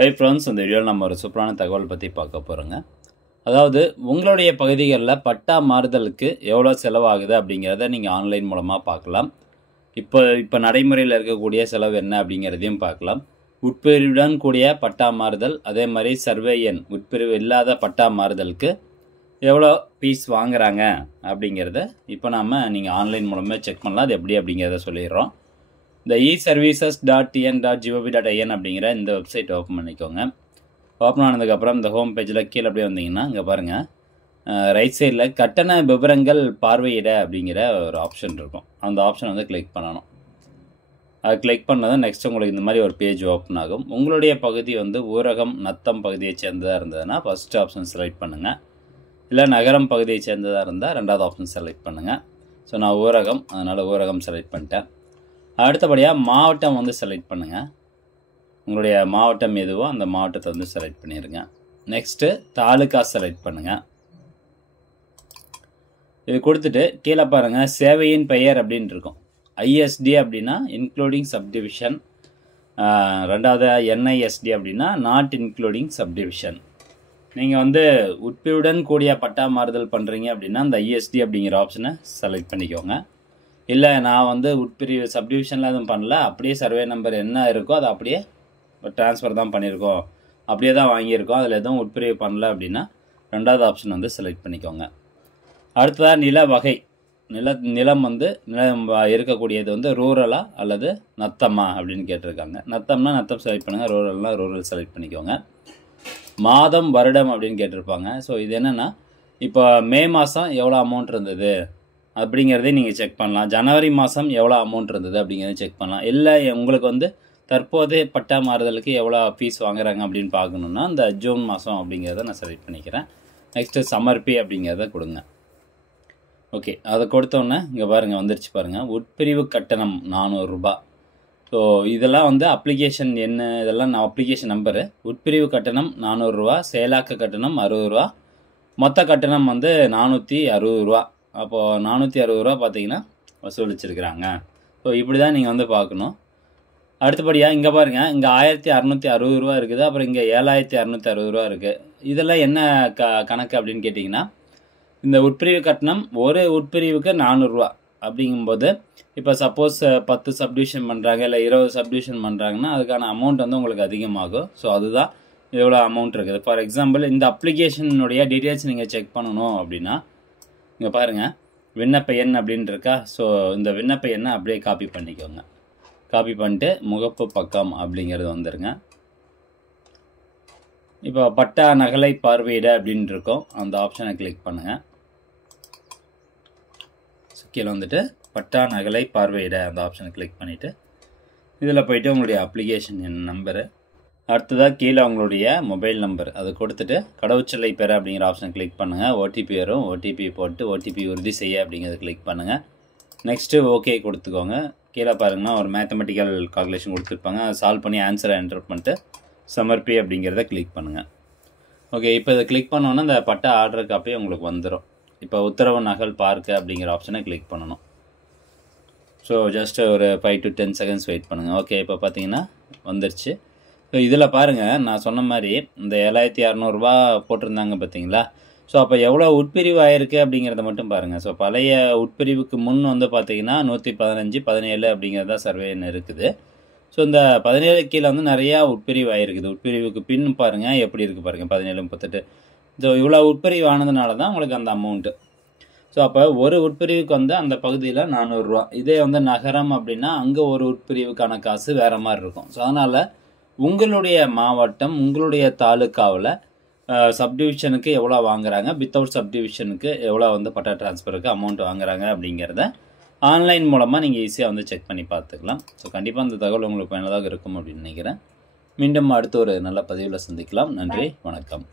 Hi friends, இந்த வீடியோவில் நம்ம ஒரு சூப்பரான தகவல் பற்றி பார்க்க போகிறோங்க. அதாவது உங்களுடைய பகுதிகளில் பட்டா மாறுதலுக்கு எவ்வளோ செலவாகுது அப்படிங்கிறத நீங்கள் ஆன்லைன் மூலமாக பார்க்கலாம். இப்போ நடைமுறையில் இருக்கக்கூடிய செலவு என்ன அப்படிங்கிறதையும் பார்க்கலாம். உட்பிரிவுடன் கூடிய பட்டா மாறுதல், அதே மாதிரி சர்வே எண் உட்பிரிவு இல்லாத பட்டா மாறுதலுக்கு எவ்வளோ ஃபீஸ் வாங்குறாங்க அப்படிங்கிறத இப்போ நீங்கள் ஆன்லைன் மூலமாக செக் பண்ணலாம். அது எப்படி அப்படிங்கிறத சொல்லிடுறோம். இந்த eservices.tn.gov.in அப்படிங்கிற இந்த வெப்சைட் ஓப்பன் பண்ணிக்கோங்க. ஓப்பன் ஆனதுக்கப்புறம் இந்த ஹோம் பேஜில் கீழே அப்படியே வந்தீங்கன்னா இங்கே பாருங்கள், ரைட் சைடில் கட்டண விவரங்கள் பார்வையிட அப்படிங்கிற ஒரு ஆப்ஷன் இருக்கும். அந்த ஆப்ஷன் வந்து கிளிக் பண்ணணும். அது கிளிக் பண்ணதும் நெக்ஸ்ட் உங்களுக்கு இந்த மாதிரி ஒரு பேஜ் ஓப்பன் ஆகும். உங்களுடைய பகுதி வந்து ஊரகம் நத்தம் பகுதியை சேர்ந்ததாக இருந்ததுன்னா ஃபஸ்ட் ஆப்ஷன் செலக்ட் பண்ணுங்கள். இல்லை நகரம் பகுதியை சேர்ந்ததாக இருந்தால் ரெண்டாவது ஆப்ஷன் செலக்ட் பண்ணுங்கள். ஸோ நான் ஊரகம், அதனால் ஊரகம் செலக்ட் பண்ணிட்டேன். அடுத்தபடியாக மாவட்டம் வந்து செலக்ட் பண்ணுங்கள். உங்களுடைய மாவட்டம் எதுவோ அந்த மாவட்டத்தை வந்து செலக்ட் பண்ணிடுங்க. நெக்ஸ்ட்டு தாலுக்கா செலக்ட் பண்ணுங்கள். இது கொடுத்துட்டு கீழே பாருங்கள், சேவையின் பெயர் அப்படின்னு இருக்கும். ஐஎஸ்டி அப்படின்னா இன்க்ளூடிங் சப்டிவிஷன், ரெண்டாவது என்ஐஎஸ்டி அப்படின்னா நாட் இன்க்ளூடிங் சப்டிவிஷன். நீங்கள் வந்து உட்பிரிவுடன் கூடிய பட்டா மாறுதல் பண்ணுறீங்க அப்படின்னா அந்த ஐஎஸ்டி அப்படிங்கிற ஆப்ஷனை செலக்ட் பண்ணிக்கோங்க. இல்லை நான் வந்து உட்பிரிவு சப்டிவிஷனில் எதுவும் பண்ணல, அப்படியே சர்வே நம்பர் என்ன இருக்கோ அதை அப்படியே ட்ரான்ஸ்ஃபர் தான் பண்ணியிருக்கோம், அப்படியே தான் வாங்கியிருக்கோம், அதில் எதுவும் உட்பிரிவு பண்ணல அப்படின்னா ரெண்டாவது ஆப்ஷன் வந்து செலக்ட் பண்ணிக்கோங்க. அடுத்ததாக நில வகை, நிலம் வந்து இருக்கக்கூடியது வந்து ரூரலா அல்லது நத்தமா அப்படின்னு கேட்டிருக்காங்க. நத்தம்னா நத்தம் செலக்ட் பண்ணுங்கள், ரூரல்னால் ரூரல் செலக்ட் பண்ணிக்கோங்க. மாதம் வருடம் அப்படின்னு கேட்டிருப்பாங்க. ஸோ இது என்னென்னா, இப்போ மே மாதம் எவ்வளோ அமௌண்ட் இருந்தது அப்படிங்கிறதே நீங்கள் செக் பண்ணலாம். ஜனவரி மாதம் எவ்வளோ அமௌண்ட் இருந்தது அப்படிங்கிறத செக் பண்ணலாம். இல்லை உங்களுக்கு வந்து தற்போது பட்டா மாறுதலுக்கு எவ்வளோ ஃபீஸ் வாங்குறாங்க அப்படின்னு பார்க்கணுன்னா இந்த ஜூன் மாதம் அப்படிங்கிறத நான் செலக்ட் பண்ணிக்கிறேன். நெக்ஸ்ட்டு சமர்ப்பி அப்படிங்கிறத கொடுங்க. ஓகே, அதை கொடுத்தோன்னே இங்கே பாருங்கள் வந்துருச்சு பாருங்கள், உட்பிரிவு கட்டணம் 400 ரூபா. ஸோ இதெல்லாம் வந்து அப்ளிகேஷன் என்ன, இதெல்லாம் நான் அப்ளிகேஷன் நம்பரு. உட்பிரிவு கட்டணம் 400 ரூபா, செயலாக்க கட்டணம் 60 ரூபா, மொத்த கட்டணம் வந்து 460 ரூபா. அப்போது 460 ரூபா பார்த்தீங்கன்னா வசூலிச்சிருக்கிறாங்க. ஸோ இப்படி தான் நீங்கள் வந்து பார்க்கணும். அடுத்தபடியாக இங்கே பாருங்கள், இங்கே 1660 ரூபா இருக்குது, அப்புறம் இங்கே 7660 ரூபா இருக்குது. இதெல்லாம் என்ன கணக்கு அப்படின்னு கேட்டிங்கன்னா, இந்த உட்பிரிவு கட்டணம் ஒரு உட்பிரிவுக்கு 400 ரூபா அப்படிங்கும்போது, இப்போ சப்போஸ் 10 சப்டிவிஷன் பண்ணுறாங்க இல்லை 20 சப்டிவிஷன் பண்ணுறாங்கன்னா அதுக்கான அமௌண்ட் வந்து உங்களுக்கு அதிகமாகும். ஸோ அதுதான் எவ்வளோ அமௌண்ட் இருக்குது. ஃபார் எக்ஸாம்பிள் இந்த அப்ளிகேஷனுடைய டீட்டெயில்ஸ் நீங்கள் செக் பண்ணணும் அப்படின்னா இங்கே பாருங்கள், விண்ணப்ப எண் அப்படின்னு இருக்கா. ஸோ இந்த விண்ணப்ப எண்ணை அப்படியே காப்பி பண்ணிக்கோங்க. காப்பி பண்ணிட்டு முகப்பு பக்கம் அப்படிங்கிறது வந்துடுங்க. இப்போ பட்டா நகலை பார்வையிட அப்படின்னு இருக்கும், அந்த ஆப்ஷனை கிளிக் பண்ணுங்கள். கீழே வந்துட்டு பட்டா நகலை பார்வையிட அந்த ஆப்ஷனை கிளிக் பண்ணிவிட்டு இதில் போய்ட்டு உங்களுடைய அப்ளிகேஷன் எண் நம்பரு, அடுத்ததாக கீழே உங்களுடைய மொபைல் நம்பர் அதை கொடுத்துட்டு கடவுச்சொல்லை பெற அப்படிங்கிற ஆப்ஷன் கிளிக் பண்ணுங்கள். ஓடிபி வரும், ஓடிபி போட்டு ஓடிபி உறுதி செய்ய அப்படிங்கிறத கிளிக் பண்ணுங்கள். நெக்ஸ்ட்டு ஓகே கொடுத்துக்கோங்க. கீழே பாருங்கன்னா ஒரு மேத்தமெட்டிக்கல் கால்குலேஷன் கொடுத்துருப்பாங்க, அதை சால்வ் பண்ணி ஆன்சரை என்டர் பண்ணிட்டு சமர்ப்பி அப்படிங்கிறத கிளிக் பண்ணுங்கள். ஓகே, இப்போ இதை கிளிக் பண்ணோன்னா இந்த பட்டா ஆர்டர் காப்பி உங்களுக்கு வந்துடும். இப்போ உத்தரவு நகல் பார்க்க அப்படிங்கிற ஆப்ஷனை கிளிக் பண்ணணும். ஸோ ஜஸ்ட் ஒரு 5 to 10 seconds வெயிட் பண்ணுங்கள். ஓகே, இப்போ பார்த்தீங்கன்னா வந்துருச்சு. ஸோ இதில் பாருங்கள், நான் சொன்ன மாதிரி இந்த 7600 ரூபா போட்டிருந்தாங்க பார்த்தீங்களா. ஸோ அப்போ எவ்வளோ உட்பிரிவு ஆயிருக்கு அப்படிங்கிறத மட்டும் பாருங்கள். ஸோ பழைய உட்பிரிவுக்கு முன் வந்து பார்த்தீங்கன்னா 115, 17 அப்படிங்கிறதா சர்வேன்னு இருக்குது. ஸோ இந்த 17 கீழே வந்து நிறையா உட்பிரிவு ஆகிருக்குது. உட்பிரிவுக்கு பின் பாருங்கள் எப்படி இருக்குது பாருங்கள், 17, 38. ஸோ இவ்வளோ உட்பிரிவு ஆனதுனால தான் உங்களுக்கு அந்த அமௌண்ட்டு. ஸோ அப்போ ஒரு உட்பிரிவுக்கு வந்து அந்த பகுதியில் 400 ரூபா. இதே வந்து நகரம் அப்படின்னா அங்கே ஒரு உட்பிரிவுக்கான காசு வேறு மாதிரி இருக்கும். ஸோ அதனால் உங்களுடைய மாவட்டம், உங்களுடைய தாலுக்காவில் சப்டிவிஷனுக்கு எவ்வளோ வாங்குறாங்க, வித்தவுட் சப்டிவிஷனுக்கு எவ்வளோ வந்து பட்டா ட்ரான்ஸ்ஃபருக்கு அமௌண்ட் வாங்குறாங்க அப்படிங்கிறத ஆன்லைன் மூலமாக நீங்கள் ஈஸியாக வந்து செக் பண்ணி பார்த்துக்கலாம். ஸோ கண்டிப்பாக அந்த தகவல் உங்களுக்கு பயனுள்ளதாக இருக்கும் அப்படின்னு நினைக்கிறேன். மீண்டும் அடுத்த ஒரு நல்ல பதிவில் சந்திக்கலாம். நன்றி, வணக்கம்.